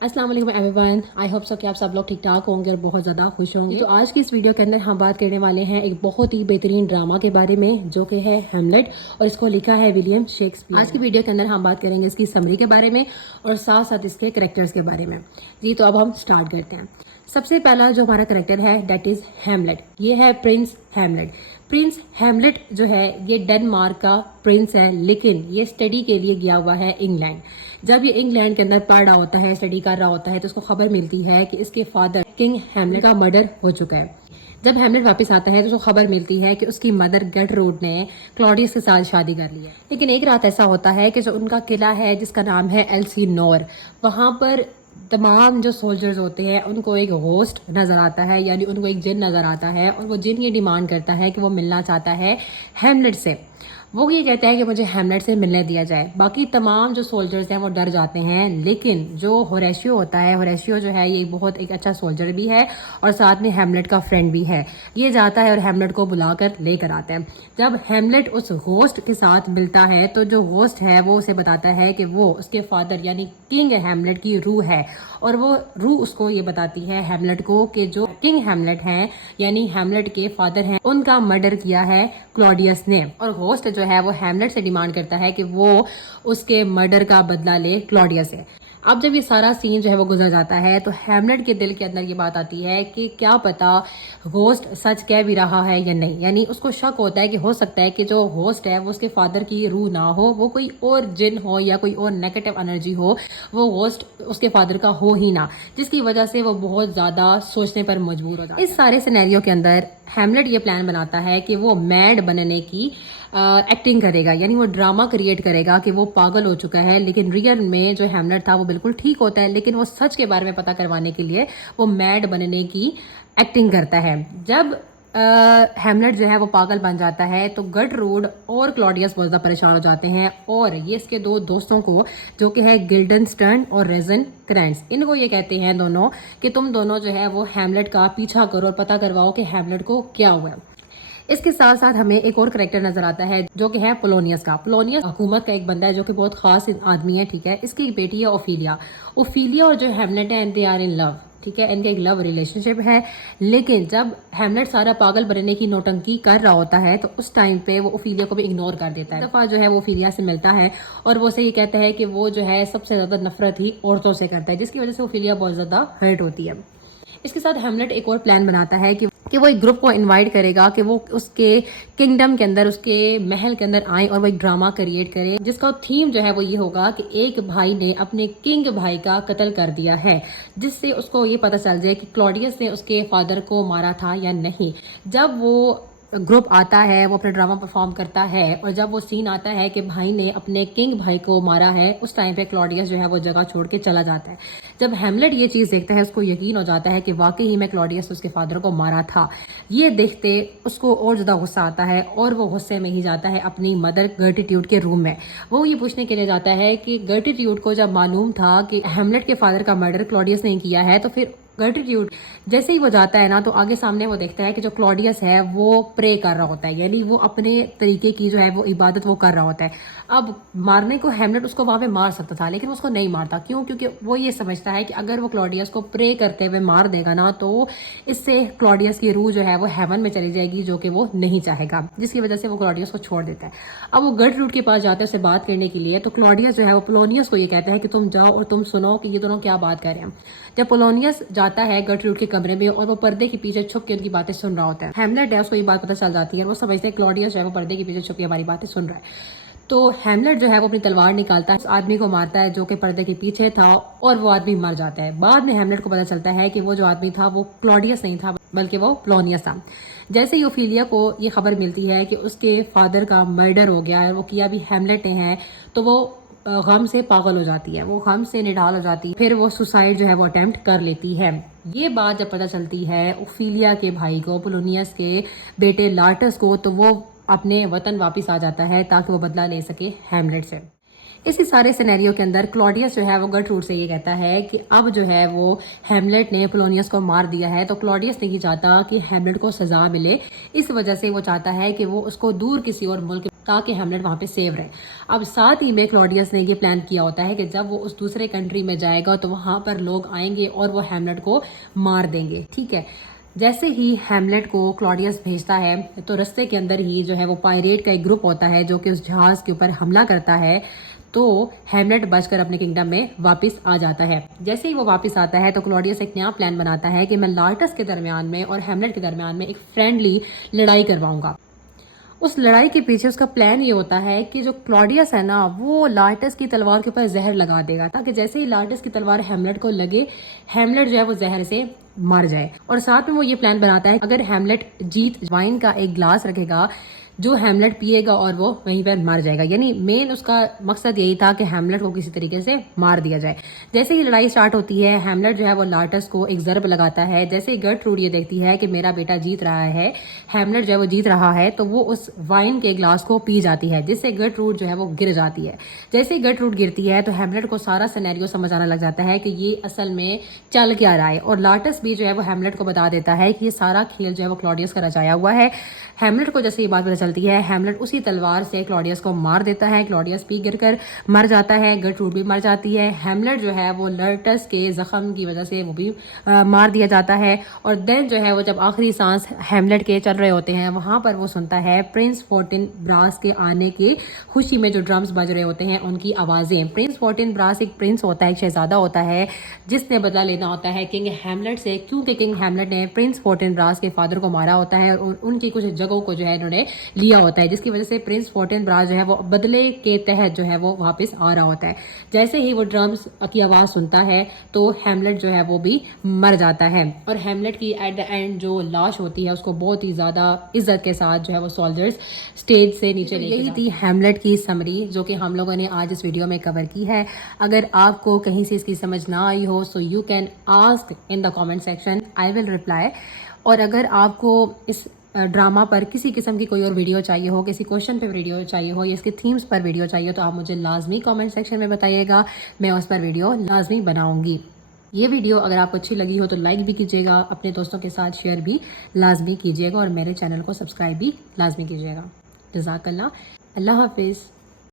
अस्सलाम वालेकुम everyone, I hope so कि आप सब लोग ठीक ठाक होंगे और बहुत ज़्यादा खुश होंगे। तो आज की इस वीडियो के अंदर हम बात करने वाले हैं एक बहुत ही बेहतरीन ड्रामा के बारे में जो कि है हैमलेट और इसको लिखा है विलियम शेक्सपियर। आज की वीडियो के अंदर हम बात करेंगे इसकी समरी के बारे में और साथ साथ इसके कैरेक्टर्स के बारे में। जी तो अब हम स्टार्ट करते हैं। सबसे पहला जो हमारा कैरेक्टर है डेट इज़ हैमलेट। ये है प्रिंस हैमलेट। प्रिंस हैमलेट जो है ये डेनमार्क का प्रिंस है, लेकिन ये स्टडी के लिए गया हुआ है इंग्लैंड। जब ये इंग्लैंड के अंदर पढ़ रहा होता है, स्टडी कर रहा होता है, तो उसको खबर मिलती है कि इसके फादर किंग हैमलेट का मर्डर हो चुका है। जब हैमलेट वापस आता है तो उसको खबर मिलती है कि उसकी मदर गेर्ट्रूड ने क्लॉडियस के साथ शादी कर ली है। लेकिन एक रात ऐसा होता है कि जो उनका किला है जिसका नाम है एल्सीनोर, वहां पर तमाम जो सोल्जर्स होते हैं उनको एक होस्ट नज़र आता है, यानी उनको एक जिन नज़र आता है और वो जिन ये डिमांड करता है कि वो मिलना चाहता है हैमलेट से। वो ये कहता है कि मुझे हैमलेट से मिलने दिया जाए। बाकी तमाम जो सोल्जर्स हैं वो डर जाते हैं, लेकिन जो होरेशियो होता है, होरेशियो जो है ये बहुत एक अच्छा सोल्जर भी है और साथ में हैमलेट का फ्रेंड भी है। ये जाता है और हैमलेट को बुलाकर लेकर आता है। जब हैमलेट उस होस्ट के साथ मिलता है तो जो होस्ट है वो उसे बताता है कि वो उसके फादर यानी किंग हैमलेट की रूह है, और वो रूह उसको ये बताती है हैमलेट को कि जो किंग हैमलेट हैं यानी हैमलेट के फादर हैं उनका मर्डर किया है क्लॉडियस ने। और होस्ट जो है वो हैमलेट से डिमांड करता है कि वो उसके मर्डर का बदला ले क्लॉडियस से। अब जब ये सारा सीन जो है वो गुजर जाता है तो हैमलेट के दिल के अंदर ये बात आती है कि क्या पता होस्ट सच कह भी रहा है या नहीं। यानी उसको शक होता है कि हो सकता है कि जो होस्ट है वो उसके फादर की रूह ना हो, वो कोई और जिन हो या कोई और नेगेटिव एनर्जी हो, वो होस्ट उसके फादर का हो ही ना, जिसकी वजह से वो बहुत ज़्यादा सोचने पर मजबूर हो जाता है। इस सारे सिनेरियो के अंदर हैमलेट ये प्लान बनाता है कि वो मैड बनने की एक्टिंग करेगा, यानी वो ड्रामा क्रिएट करेगा कि वो पागल हो चुका है, लेकिन रियल में जो हैमलेट था वो बिल्कुल ठीक होता है। लेकिन वो सच के बारे में पता करवाने के लिए वो मैड बनने की एक्टिंग करता है। जब हैमलेट जो है वो पागल बन जाता है तो गेर्ट्रूड और क्लॉडियस बहुत ज़्यादा परेशान हो जाते हैं, और ये इसके दो दोस्तों को जो कि है गिल्डनस्टर्न और रोसेनक्रेंट्ज़, इनको ये कहते हैं दोनों कि तुम दोनों जो है वो हैमलेट का पीछा करो और पता करवाओ कि हैमलेट को क्या हुआ है। इसके साथ साथ हमें एक और करेक्टर नजर आता है जो कि है पोलोनियस का। पोलोनियस हुकूमत का एक बंदा है जो कि बहुत खास आदमी है, ठीक है। इसकी एक बेटी है ओफिलिया। ओफिलिया और जो हैमलेट है दे आर इन लव, ठीक है, इनका एक लव रिलेशनशिप है। लेकिन जब हैमलेट सारा पागल बनने की नौटंकी कर रहा होता है तो उस टाइम पे वो ओफिलिया को भी इग्नोर कर देता है। दफा जो है वो ओफिलिया से मिलता है और वो से ये कहता है कि वो जो है सबसे ज्यादा नफरत ही औरतों से करता है, जिसकी वजह से ओफिलिया बहुत ज्यादा हर्ट होती है। इसके साथ हैमलेट एक और प्लान बनाता है कि वो एक ग्रुप को इनवाइट करेगा कि वो उसके किंगडम के अंदर, उसके महल के अंदर आए और वो एक ड्रामा क्रिएट करे जिसका थीम जो है वो ये होगा कि एक भाई ने अपने किंग भाई का कत्ल कर दिया है, जिससे उसको ये पता चल जाए कि क्लॉडियस ने उसके फादर को मारा था या नहीं। जब वो ग्रुप आता है वो अपना ड्रामा परफॉर्म करता है और जब वो सीन आता है कि भाई ने अपने किंग भाई को मारा है, उस टाइम पे क्लॉडियस जो है वो जगह छोड़ के चला जाता है। जब हैमलेट ये चीज़ देखता है उसको यकीन हो जाता है कि वाकई ही में क्लॉडियस उसके फादर को मारा था। ये देखते उसको और ज़्यादा गुस्सा आता है और वो गुस्से में ही जाता है अपनी मदर गर्टिट्यूड के रूम में। वो ये पूछने के लिए जाता है कि गर्टिट्यूड को जब मालूम था कि हैमलेट के फादर का मर्डर क्लॉडियस ने किया है, तो फिर गर्टिट्यूड जैसे ही वो जाता है ना तो आगे सामने वो देखता है कि जो क्लॉडियस है वो प्रे कर रहा होता है, यानी वो अपने तरीके की जो है वो इबादत वो कर रहा होता है। अब मारने को हैमलेट उसको वहां पे मार सकता था, लेकिन उसको नहीं मारता। क्यों? क्योंकि वो ये समझता है कि अगर वो क्लॉडियस को प्रे करते हुए मार देगा ना तो इससे क्लॉडियस की रूह जो है वो हेवन में चली जाएगी, जो कि वो नहीं चाहेगा, जिसकी वजह से वो क्लॉडियस को छोड़ देता है। अब वो गेर्ट्रूड के पास जाते हैं उससे बात करने के लिए, तो क्लॉडियस जो है वो पोलोनियस को ये कहता है कि तुम जाओ और तुम सुनो कि ये दोनों क्या बात कर रहे हैं। जब पोलोनियस जाता है गेर्ट्रूड के कमरे में और वो पर्दे के पीछे छुप के उनकी बातें सुन रहा होता है, हैमलेट है उसको ये बात पता चल जाती है और वो समझते हैं क्लॉडियस जो है वो पर्दे के पीछे छुप के हमारी बातें सुन रहा है। तो हैमलेट जो है वो अपनी तलवार निकालता है, उस आदमी को मारता है जो कि पर्दे के पीछे था और वो आदमी मर जाता है। बाद में हैमलेट को पता चलता है कि वो जो आदमी था वो क्लॉडियस नहीं था बल्कि वो पोलोनियस था। जैसे ही ओफिलिया को ये खबर मिलती है कि उसके फादर का मर्डर हो गया है, वो किया भी हैमलेट ने है, तो वो गम से पागल हो जाती है, वो गम से निढाल हो जाती है। फिर वो सुसाइड जो है वो अटेम्प्ट कर लेती है। ये बात जब पता चलती है ओफिलिया के भाई को, पोलोनियस के बेटे लार्टस को, तो वो अपने वतन वापस आ जाता है ताकि वो बदला ले सके हैमलेट से। इसी सारे सिनेरियो के अंदर क्लॉडियस जो है वो गेर्ट्रूड से ये कहता है कि अब जो है वो हैमलेट ने पोलोनियस को मार दिया है, तो क्लॉडियस नहीं चाहता कि हैमलेट को सजा मिले। इस वजह से वो चाहता है कि वो उसको दूर किसी और मुल्क تاکہ ہیملیٹ وہاں پہ سیو رہے. اب ساتھ ہی میں کلاڈیس نے یہ پلان کیا ہوتا ہے کہ جب وہ اس دوسرے کنٹری میں جائے گا تو وہاں پر لوگ آئیں گے اور وہ ہیملیٹ کو مار دیں گے. ٹھیک ہے. جیسے ہی ہیملیٹ کو کلاڈیس بھیجتا ہے تو رستے کے اندر ہی جو ہے وہ پائریٹ کا ایک گروپ ہوتا ہے جو کہ اس جہاز کے اوپر حملہ کرتا ہے. تو ہیملیٹ بچ کر اپنے کنگڈم میں واپس آ جاتا ہے. جیسے ہی وہ واپس آتا ہے تو کلاڈیس ایک نیا پلان بناتا ہے کہ میں لارٹس کے درمیان میں اور ہیملیٹ کے درمیان میں ایک فرینڈلی لڑائی کرواؤں گا. اس لڑائی کے پیچھے اس کا پلان یہ ہوتا ہے کہ جو کلاڈیس ہے نا وہ لارٹس کی تلوار کے اوپر زہر لگا دے گا تاکہ جیسے ہی لارٹس کی تلوار ہیملیٹ کو لگے ہیملیٹ جو ہے وہ زہر سے مر جائے. اور ساتھ میں وہ یہ پلان بناتا ہے اگر ہیملیٹ جیت وائن کا ایک گلاس رکھے گا جو ہیملیٹ پیے گا اور وہ وہیں پر مر جائے گا. یعنی مین اس کا مقصد یہی تھا کہ ہیملیٹ کو کسی طریقے سے مار دیا جائے. جیسے ہی لڑائی سٹارٹ ہوتی ہے ہیملیٹ جو ہے وہ لارٹس کو ایک ضرب لگاتا ہے. جیسے ہی گرٹروڈ یہ دیکھتی ہے کہ میرا بیٹا جیت رہا ہے, ہیملیٹ جو ہے وہ جیت رہا ہے, تو وہ اس وائن کے گلاس کو پی جاتی ہے جس سے گرٹروڈ جو ہے وہ گر جاتی ہے. جیسے ہی گرٹروڈ گرتی ہے تو ہیملیٹ کو سارا سینیریو سمجھ آنے لگ جاتا ہے کہ یہ اصل میں چل کیا رہا ہے. اور لارٹس بھی جو ہے وہ ہیملیٹ کو بتا دیتا ہے کہ یہ سارا کھیل جو ہے وہ کلاڈیس کا رچایا ہوا ہے. ہیملیٹ کو جیسے یہ بات پتہ چلتی ہے ہیملیٹ اسی تلوار سے کلاڈیس کو مار دیتا ہے. کلاڈیس پی گر کر مر جاتا ہے, گرٹروڈ بھی مر جاتی ہے. ہیملیٹ جو ہے وہ لارٹس کے زخم کی وجہ سے وہ بھی مار دیا جاتا ہے. اور دین جو ہے وہ جب آخری سانس ہیملیٹ کے چل رہے ہوتے ہیں وہاں پر وہ سنتا ہے پرنس فورٹن براس کے آنے کی خوشی میں جو ڈرمز بج رہے ہوتے ہیں ان کی آوازیں. پرنس فورٹن براس ایک پرنس ہوتا ہے, ایک شہزادہ ہوتا ہے جس نے بدلہ لینا ہوتا ہے کنگ ہیملیٹ سے, کیونکہ کنگ ہیملیٹ نے پرنس فورٹن براس کے فادر کو مارا ہوتا ہے اور ان کی کچھ جگہوں کو جو ہے انہوں نے لیا ہوتا ہے, جس کی وجہ سے پرنس فورٹن براس جو ہے وہ بدلے کے تحت جو ہے وہ واپس آ رہا ہوتا ہے. جیسے ہی وہ ڈرمز کی آواز سنتا ہے تو ہیملیٹ جو ہے وہ بھی مر جاتا ہے. اور ہیملیٹ کی ایٹ دا اینڈ جو لاش ہوتی ہے اس کو بہت ہی زیادہ عزت کے ساتھ جو ہے وہ سولجرز اسٹیج سے نیچے لے کے یہی تھی ہیملیٹ کی سمری جو کہ ہم لوگوں نے آج اس ویڈیو میں کور کی ہے. اگر آپ کو کہیں سے اس کی سمجھ نہ آئی ہو so you can ask in the comment section, I will reply. اور اگر آپ کو اس ڈرامہ پر کسی قسم کی کوئی اور ویڈیو چاہیے ہو, کسی کوشچن پہ ویڈیو چاہیے ہو یا اس کے تھیمز پر ویڈیو چاہیے ہو تو آپ مجھے لازمی کامنٹ سیکشن میں بتائیے گا, میں اس پر ویڈیو لازمی بناؤں گی. یہ ویڈیو اگر آپ کو اچھی لگی ہو تو لائک بھی کیجیے گا, اپنے دوستوں کے ساتھ شیئر بھی لازمی کیجیے گا اور میرے چینل کو سبسکرائب بھی لازمی کیجیے گا. جزاک اللہ. اللہ حافظ.